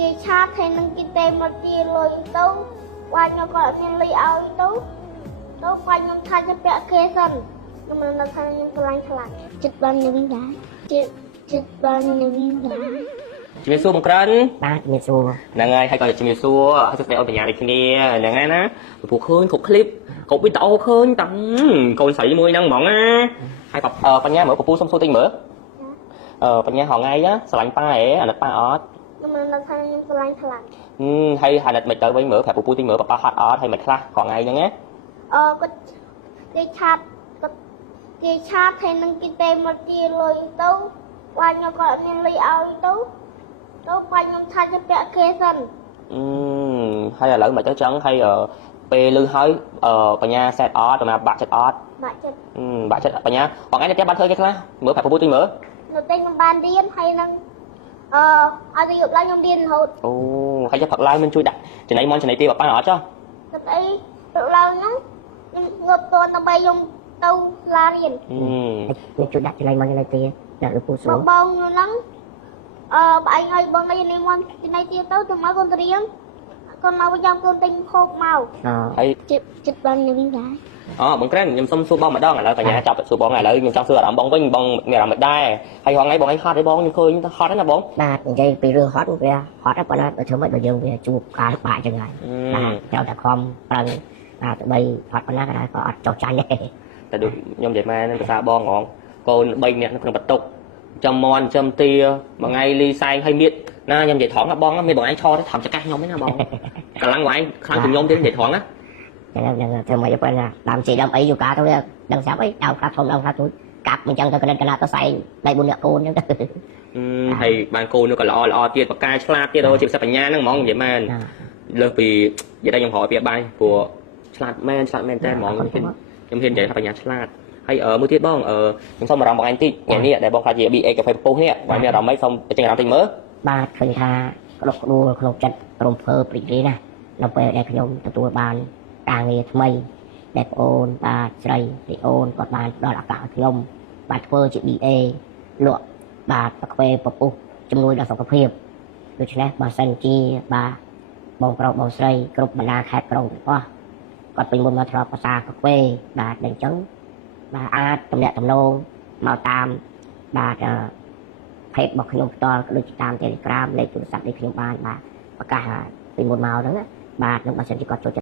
គេឆាតហើយនឹងគេទេមកទាលុយទៅបាច់ខ្ញុំក៏អត់មានលុយឲ្យទៅបាច់ខ្ញុំថាជាពាក់គេសិនខ្ញុំមិនដឹងថាខ្ញុំឆ្លាញ់ចិត្តបាននៅវិញដែរចិត្តបាននៅវិញដែរជំរាបសួរបង្ក្រានបាទជំរាបសួរហ្នឹងហើយហើយក៏ជំរាបសួរឲ្យសួស្តីអូនបញ្ញាដូចគ្នាហ្នឹងហើយណាពូឃើញគ្រប់ឃ្លីបគ្រប់វីដេអូឃើញតាំងកូនស្រីមួយហ្នឹងហ្មងណាហើយក៏បញ្ញាមើលពពូសុំសួរតិចមើលបញ្ញាហងៃស្រឡាញ់ប៉ាហ៎អាណិតប៉ាអត់ខ្ញុំមិនដឹងថាខ្ញុំឆ្លាញ់ហើយអាណិតមិនទៅវិញមើលប្រាប់ពពូតិចមើលប៉ាហត់អត់ហើយមិនខ្លះហងៃហ្នឹងណាគាត់គេឆាតហើយនឹងគេទេមកទាលុយទៅបាច់ខ្ញុំក៏អត់មានលុយឲ្យទៅបាច់ខ្ញុំថាជាពាក់គេសិនហើយឥឡូវមិនទៅចឹងហើយពេលលឺហើយបញ្ញាសេតអត់តាមបាក់ចិត្តអត់បាក់ចិត្តបញ្ញាបងឯងនៅផ្ទះបានធ្វើគេខ្លះមើលប្រាប់ពពូតិចមើលនៅផ្ទះខ្ញុំបានរៀនហើយនឹងឲ្យទៅយប់ឡើងខ្ញុំរៀនរហូតអូហើយយកផឹកឡើងមិនជួយដាក់ចំណៃមន់ចំណៃទាបប៉ាអត់ចុះទឹកអីទៅឡើងហ្នឹងខ្ញុំងើបតន់ដើម្បីខ្ញុំទៅឡារៀនខ្ញុំជួយដាក់ចំណៃមន់ចំណៃទាដាក់លោកពូសួរបងហ្នឹងប្អែកឲ្យបងឲ្យនេះមន់ចំណៃទាទៅមកកូនរៀងកូនមកវិញចាំកូនទិញខោកមកហើយចិត្តបាននៅវិញដែរបង្ក្រានខ្ញុំសុំសួរបងម្ដងឥឡូវបញ្ញាចាប់សួរបងឥឡូវខ្ញុំចង់សួរអារម្មណ៍បងវិញបងមានអារម្មណ៍មិនដែរហើយហងៃបងឯងហត់ទេបងខ្ញុំឃើញហត់ណាបងបាទនិយាយពីរឿងហត់វាហត់ប៉ុន្តែបើធ្វើមិនបើយើងវាជួបការបាក់ចឹងហើយបាទចូលតែខំប្រឹងទៅបីហត់ប៉ុណ្ណាក៏ដែរក៏អត់ចោះចាញ់ទេតែដូចខ្ញុំនិយាយមកនឹងភាសាបងហ្មងកូន3នាក់នៅក្នុងបន្ទប់ចាំមន់ចាំទាមួយថ្ងៃលីសែងឲ្យមៀតណាខ្ញុំនិយាយត្រង់ណាបងមានបងឯងឆោទៅថំចកាសខ្ញុំទេណាបងកម្លាំងបងឯងខ្លាំងជាងខ្ញុំទេនិយាយត្រង់ណាចឹងធ្វើមកប៉ុណ្ណាដើមជីដើមអីយូរកាទៅដឹងស្រាប់អីដើមខ្លះធំដើមខ្លះទូចកាប់អញ្ចឹងទៅកណិតកណាទៅសែងដៃ4នាក់កូនអញ្ចឹងទៅហើយបានកូននោះក៏ល្អទៀតបកាឆ្លាតទៀតជាពិសេសបញ្ញាហ្នឹងហ្មងនិយាយមែនលើសពីនិយាយតែខ្ញុំហៅពីបាយព្រោះឆ្លាតមែនតែហ្មងខ្ញុំហ៊ាននិយាយថាបញ្ញាឆ្លាតហើយមួយទៀតបងខ្ញុំសុំអារម្មណ៍បងឯងតិចថ្ងៃនេះដែលបងខ្លាចជា BA កាហ្វេពពុះនេះបងមានអារម្មណ៍ម៉េចសុំចេញអារម្មណ៍តិចមើលបាទឃើញថាក្តុកក្តួលក្នុងចិត្តរំភើបព្រីករាយណាស់នៅពេលដែលខ្ញុំទទួលបានការងារថ្មីដែលប្អូនបាទស្រីពីអូនគាត់បានផ្ដល់ឱកាសឲ្យខ្ញុំបាទធ្វើជា BA លក់បាទកាហ្វេពពុះជំនួយដល់សុខភាពដូច្នេះបើសិនជាបាទបងប្រុសបងស្រីគ្រប់បណ្ដាខេត្តក្រុងទាំងអស់គាត់ពេញមុនមកធ្លាប់ភាសាកាហ្វេបាទអញ្ចឹងបាទអាចទំនាក់ទំនងមកតាមបាទเพจរបស់ខ្ញុំផ្ទាល់ដូចតាម Telegram លេខទូរស័ព្ទនេះខ្ញុំបានបាទប្រកាសពីមុនមកហ្នឹងណាបាទនឹងបើសិនជាគាត់ចូល